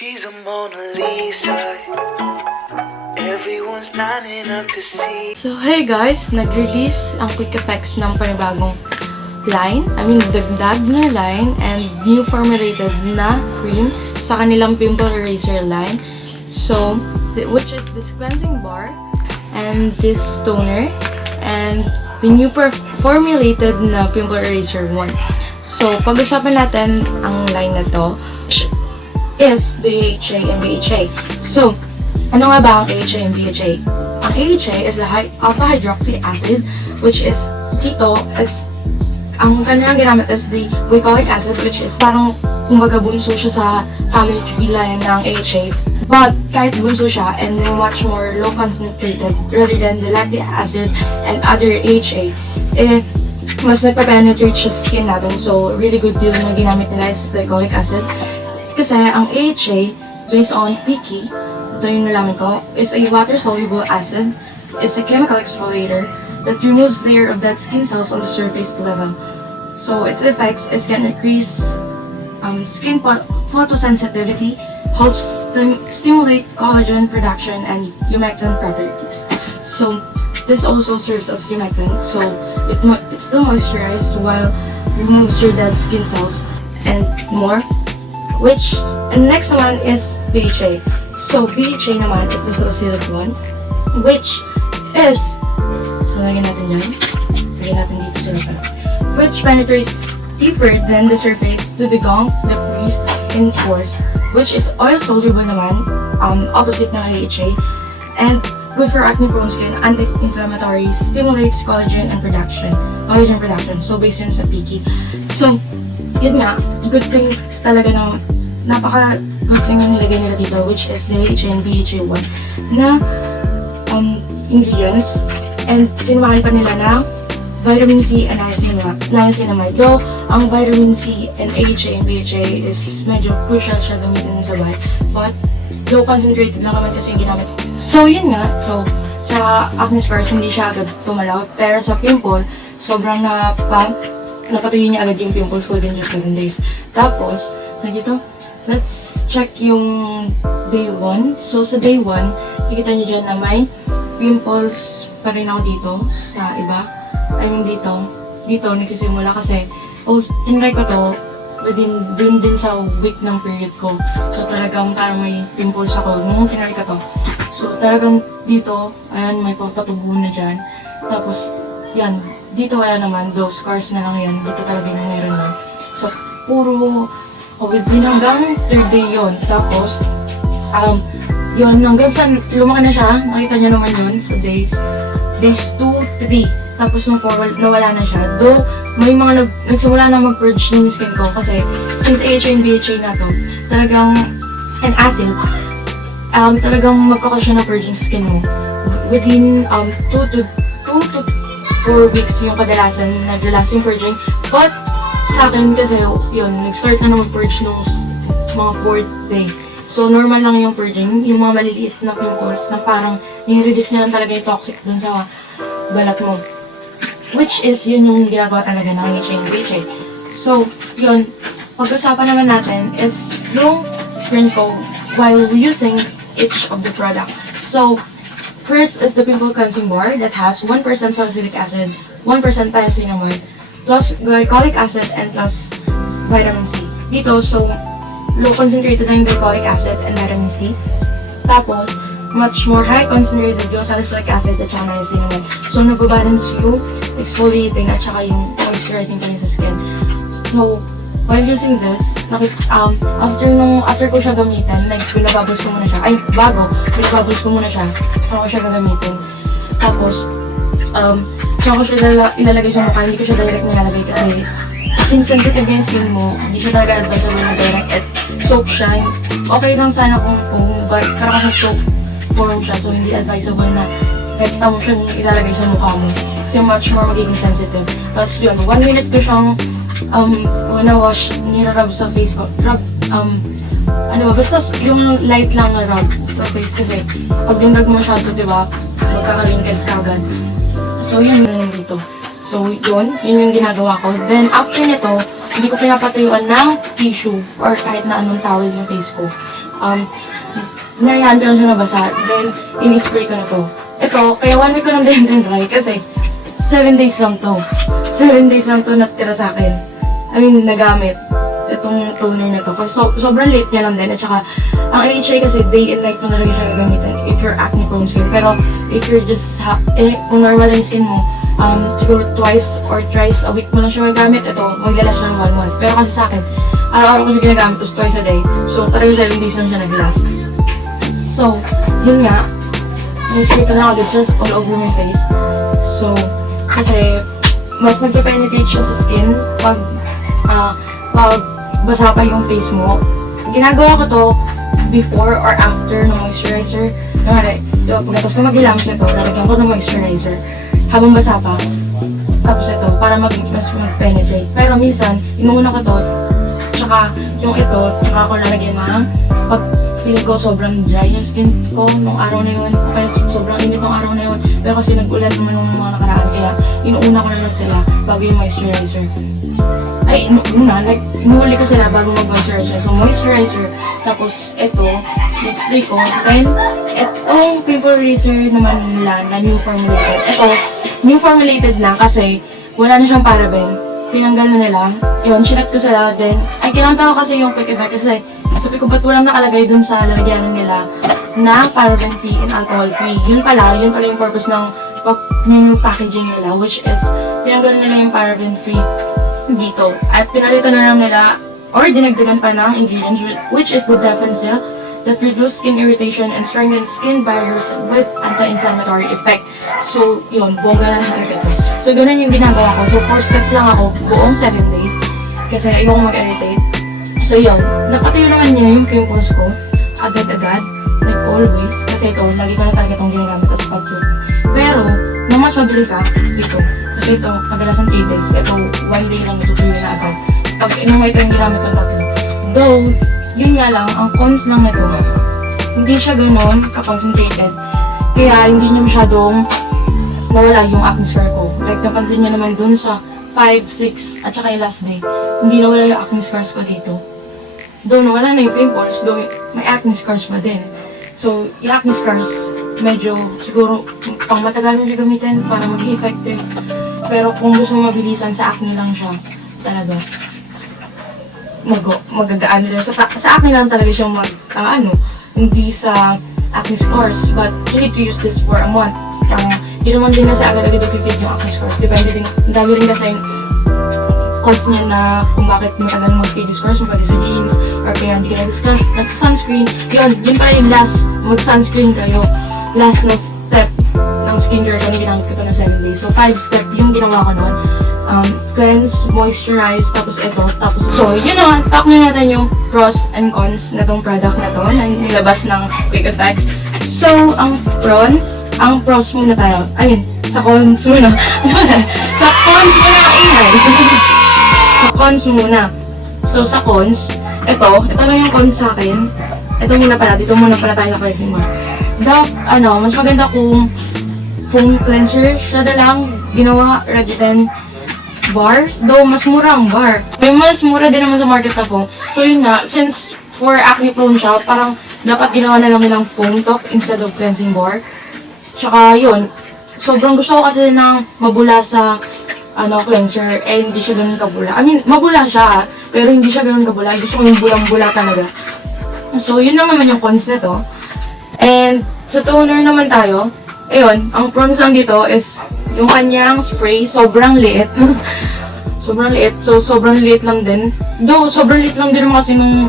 She's a Mona Lisa. Everyone's lining up to see. So, hey guys! Nag-release ang QuickFX ng panibagong line. Dagdag na line and new formulated na cream sa kanilang pimple eraser line. So, which is this cleansing bar and this toner and the new formulated na pimple eraser one. So, pag-usapan natin ang line na to is the AHA and BHA. So, ano nga ba ang AHA and BHA? Ang AHA is the alpha hydroxy acid, which is dito is ang kanilang ginamit is the glycolic acid, which is parang kumbaga bunso siya sa family tree line ng AHA. But kahit bunso siya and much more low concentrated rather than the lactic acid and other AHA, mas nagpa-penetrate siya sa skin natin. So, really good deal na ginamit nila is glycolic acid. Kasi ang AHA, based on Piki, ito yung nalaman ko, is a water-soluble acid. It's a chemical exfoliator that removes layer of dead skin cells on the surface level. So, its effects is can increase skin photosensitivity, helps stimulate collagen production and humectant properties. So, this also serves as humectant, so it still moisturizes while removes your dead skin cells and more. And next naman is BHA. So, BHA naman is the salicylic one, which is, so lagyan natin yan. Lagyan natin dito sila pa. Which penetrates deeper than the surface to the gunk, the crease, and pores. Which is oil-soluble naman, opposite ng AHA. And good for acne-prone skin, anti-inflammatory, stimulates collagen production. So, based yun sa Piki. So, yun nga, good thing talaga na napaka-good thing na nilagay nila dito, which is the AHA and BHA one na ingredients. And sinamahan pa nila na vitamin C and niacinamide. Though, ang vitamin C and AHA and BHA is medyo crucial siya gamitin sa bahay. But, low concentrated lang naman kasi yung ginamit. So, yun nga. So, sa acne scars, hindi siya agad tumalaw. Pero sa pimple, sobrang napatuloy niya agad yung pimples within just 7 days. Tapos, dito, let's check yung day 1. So, sa day 1, nakikita niyo dyan na may pimples pa rin ako dito sa iba. Dito, nagsisimula kasi, tinry ko to, dun din sa week ng period ko. So, talagang parang may pimples ako nung tinry ko to. So, talagang dito, ayan, may papatubo na dyan. Tapos, yan, dito wala naman, those scars na lang yan. Dito talaga yung meron na. So, puro, within hanggang 3rd day yun. Tapos, yun, hanggang sa lumaki na siya, nakita niyo naman yun sa days 2, 3. Tapos nung 4, nawala na siya. Though, may mga nagsimula na mag-purge ng skin ko kasi since AHA and BHA na to, talagang an acid, talagang magkakasya na purging sa skin mo. Within 2 to 4 weeks yung kadalasan naglalas yung purging. But, sa akin kasi yun, nag-start na mag-purge nung mga 4th day. So, normal lang yung purging, yung mga maliliit na pimples na parang nire-release niya lang talaga yung toxic dun sa balat mo. Which is, yun yung ginagawa talaga ng AHA and BHA. So, yun, pag-usapan naman natin is yung experience ko while using each of the product. So, first is the pimple cleansing bar that has 1% salicylic acid, 1% niacinamide, plus glycolic acid, and plus vitamin C. Dito, so, low concentrated na yung glycolic acid and vitamin C. Tapos, much more high concentrated yung salicylic acid at saka niacinamide. So, nababalance yung exfoliating at saka yung moisturizing pa rin sa skin. So, while using this, after ko siya gamitin, pinabubbles ko muna siya. Pinabubbles ko muna siya. Saka ko siya gagamitin. Tapos, saka ko siya ilalagay sa mukha. Hindi ko siya direct nilalagay kasi since sensitive yung skin mo, hindi siya talaga advisable na direct at soap siya. Okay lang sana kung foam, but parang kasi soap form siya, so hindi advisable na rekta mo siyang ilalagay sa mukha mo kasi much more magiging sensitive. Tapos yun, 1 minute ko siyang wash, nirarub sa face ko. Basta yung light lang na rub sa face kasi pag dinrag mo masyado, diba, magkaka-wrinkles ka agad. So yun lang dito. So yun yung ginagawa ko. Then after nito, hindi ko pinapatuyuan ng tissue or kahit na anong towel yung face ko. nayahan ko lang siya mabasa. Then, in-spray ko na to. Ito, kaya 1 week ko lang din dry kasi 7 days lang to. 7 days lang to natira sa akin. I mean, nagamit itong toner na to. Kasi sobrang late niya lang din. At saka, ang AHA kasi day and night mo na lang siya gagamitin if you're acne prone skin. Pero, if you're just, kung normal yung skin mo, siguro twice or thrice a week mo lang siya gagamit. Ito, maglala siya ng 1 month. Pero kasi sa akin, araw-araw ko siya ginagamit, tapos twice a day. So, talagang 7 days lang siya nag-last. So, yun nga, na-spray ko na agad siya all over my face. So, kasi, mas nagpe-penetrate siya sa skin pag basa pa yung face mo. Ginagawa ko to before or after ng moisturizer. Kamari, pagkatapos ko mag-ilamit nito, lalagyan ko ng moisturizer habang basa pa. Tapos ito, para mas mag-penetrate. Pero minsan, inuuna ko to, tsaka yung ito, tsaka ko lalagyan ng pag feel ko sobrang dry yung skin ko nung araw na yun, kaya sobrang init nung araw na yun, pero kasi nag-ulan naman nung mga nakaraan, kaya inuuna ko na lang sila bago yung moisturizer. Ay, inuuli ko sila bago mag-moisturizer. So, moisturizer, tapos ito, spray ko, then, itong pimple eraser naman nila na new formulated. Ito, new formulated na kasi wala na siyang paraben. Tinanggal na nila. Yun, chinat ko sila, then, ay, kinanta ko kasi yung QuickFX kasi sabi ko, ba't walang nakalagay dun sa lalagyanan nila na paraben free and alcohol free? Yun pala yung purpose ng new packaging nila, which is, tinanggal nila yung paraben free dito. At pinalitan na lang nila, or dinagdagan pa ng ingredients, which is the defensive, that reduce skin irritation and strengthen skin barriers with anti-inflammatory effect. So, yun, bongga na talaga ito. So, ganun yung ginagawa ko. So, 4 steps lang ako, buong 7 days, kasi ayoko mag-irritate. So yun, napatayo naman niya yung pimples ko, agad-agad, like always, kasi ito, lagi ko na talaga itong ginagamit as spatula. Pero, nung mas mabilis dito, kasi ito, kadalasan 3 days, ito, 1 day lang natutuyo na agad. Pag inumay ito yung ginamit kong tatlo. Though, yun nga lang, ang cons lang nito, hindi siya ganun ka-concentrated, kaya hindi niya masyadong nawala yung acne scar ko. Like, napansin niyo naman dun sa 5, 6, at saka yung last day, hindi nawala yung acne scars ko dito. Though nawala na yung pimples, though may acne scars pa din. So, yung acne scars, medyo siguro pang matagal mo siya gamitin para maging effective. Pero kung gusto mo mabilisan, sa acne lang siya talaga magagaan nila. Sa acne lang talaga siya hindi sa acne scars. But you need to use this for a month. Hindi naman din kasi agad-agad ipifid yung acne scars. Depende din, ang dami rin kasi cause niya na kung bakit matagal mag-fade scars, pwede sa jeans, or kaya hindi ka nag-sunscreen. Yun pala yung last, mag-sunscreen kayo. Last na step ng skincare ko na ginamit ko na 7 days. So, 5 step yung ginawa ko nun. Cleanse, moisturize, tapos ito, tapos so, yun naman, talk na natin yung pros and cons na tong product na to, na nilabas ng QuickFX. So, ang pros muna tayo. I mean, sa cons muna. Sa cons muna ang ingay. Sa cons muna. So, sa cons, ito lang yung cons sa akin. Ito muna pala, dito muna pala tayo sa cleansing bar. Mas maganda kung foam cleanser siya na lang ginawa rather than bar. Though, mas mura ang bar. May mas mura din naman sa market na foam. So, yun nga, since for acne prone siya, parang dapat ginawa na lang nilang foam top instead of cleansing bar. Tsaka, yun, sobrang gusto ko kasi ng mabula sa cleanser, eh hindi siya ganun kabula. I mean, mabula siya, pero hindi siya ganun kabula. Gusto ko yung bulang-bula talaga. So, yun lang naman yung cons na to. And, sa toner naman tayo, ayun, ang pros lang dito is yung kanyang spray, sobrang liit. Sobrang liit. So, sobrang liit lang din. Though, sobrang liit lang din naman kasi nung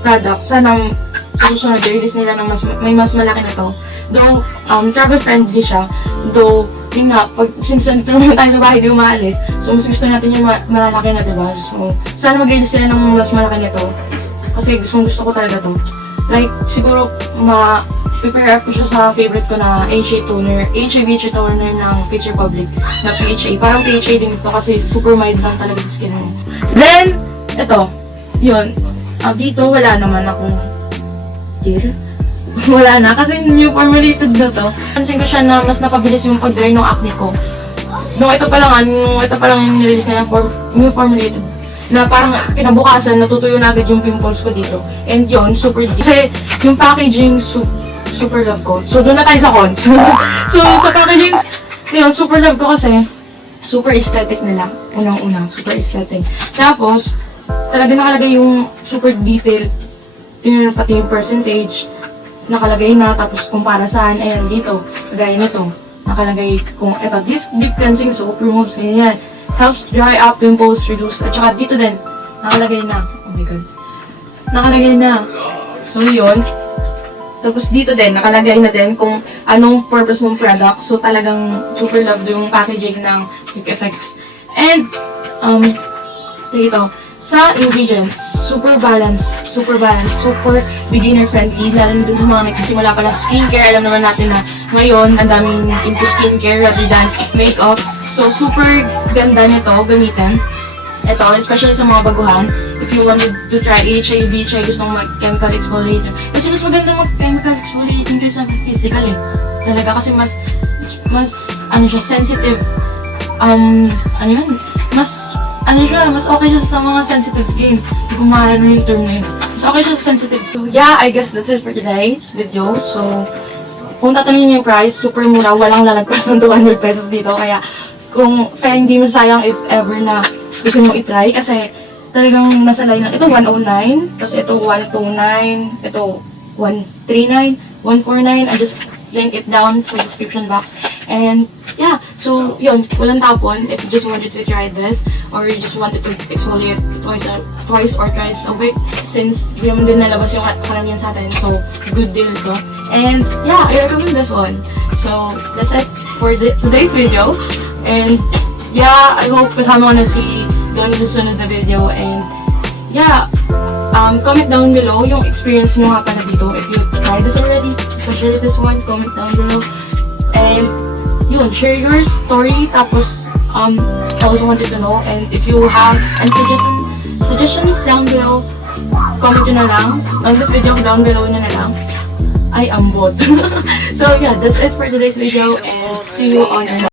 product. Sana sa susunod, release nila ng may mas malaki na to. Though, travel friendly siya. Though, yun nga, since nandito naman tayo sa bahay, di umaalis. So, mas gusto natin yung malalaki na, diba? So, sana mag-release sila ng mas malaki na to. Kasi gusto ko talaga to. Like, siguro, prepare up ko siya sa favorite ko na AHA toner ng Face Republic na PHA. Parang PHA din ito kasi super mild lang talaga sa skin mo. Then, ito, yun. Dito, wala naman akong gel. Wala na, kasi new formulated na to. Pansin ko siya na mas napabilis yung pag-dry ng acne ko. Nung ito pa lang yung nirelease na new formulated, na parang kinabukasan, natutuyo na agad yung pimples ko dito. And yun, super, kasi yung packaging, super love ko. So, doon na tayo sa cons. So, sa packaging, yun, super love ko kasi, super aesthetic nila. Unang-una, super aesthetic. Tapos, talaga nakalagay yung super detail, yun, pati yung percentage, nakalagay na, tapos kung para saan, ayan, dito, kagaya nito, nakalagay kung, eto, this deep cleansing soap removes, ganyan, helps dry up pimples, reduce, at saka dito din, nakalagay na, oh my god, nakalagay na, so yun, tapos dito din, nakalagay na din kung anong purpose ng product, so talagang super love yung packaging ng QuickFX, and, dito, sa ingredients, super balanced, super beginner friendly, lalo na dun sa mga nagsisimula pa lang sa skincare. Alam naman natin na ngayon, ang daming into skincare rather than makeup. So, super ganda nito gamitin. Ito, especially sa mga baguhan, if you wanted to try AHA, BHA, gusto mong mag-chemical exfoliator. Kasi mas maganda mag-chemical exfoliating kaysa physical eh. Talaga kasi mas, ano siya, sensitive. Mas okay siya sa mga sensitive skin. Hindi ko mahalala yung term na yun. Mas okay siya sa sensitive skin. Yeah, I guess that's it for today's video. So, kung tatanungin niyo yung price, super mura. Walang lalagpas ng 200 pesos dito. Kaya hindi masayang if ever na gusto mo itry. Kasi talagang nasa line na. Ito 109. Tapos ito 129. Ito 139. 149. I just link it down sa description box. And yeah, so yun, walang tapon if you just wanted to try this or you just wanted to exfoliate twice or thrice a week since di naman din nalabas yung karamihan sa atin, so good deal to. And yeah, I recommend this one. So that's it for today's video. And yeah, I hope kasama ko na si Don sa sunod na video. And yeah, comment down below yung experience nyo nga pala dito. If you tried this already, especially this one, comment down below. And yun, share your story. Tapos, I also wanted to know. And if you have any suggestions down below, comment nyo na lang. On this video, down below nyo na lang. I am both. So yeah, that's it for today's video. And see you on the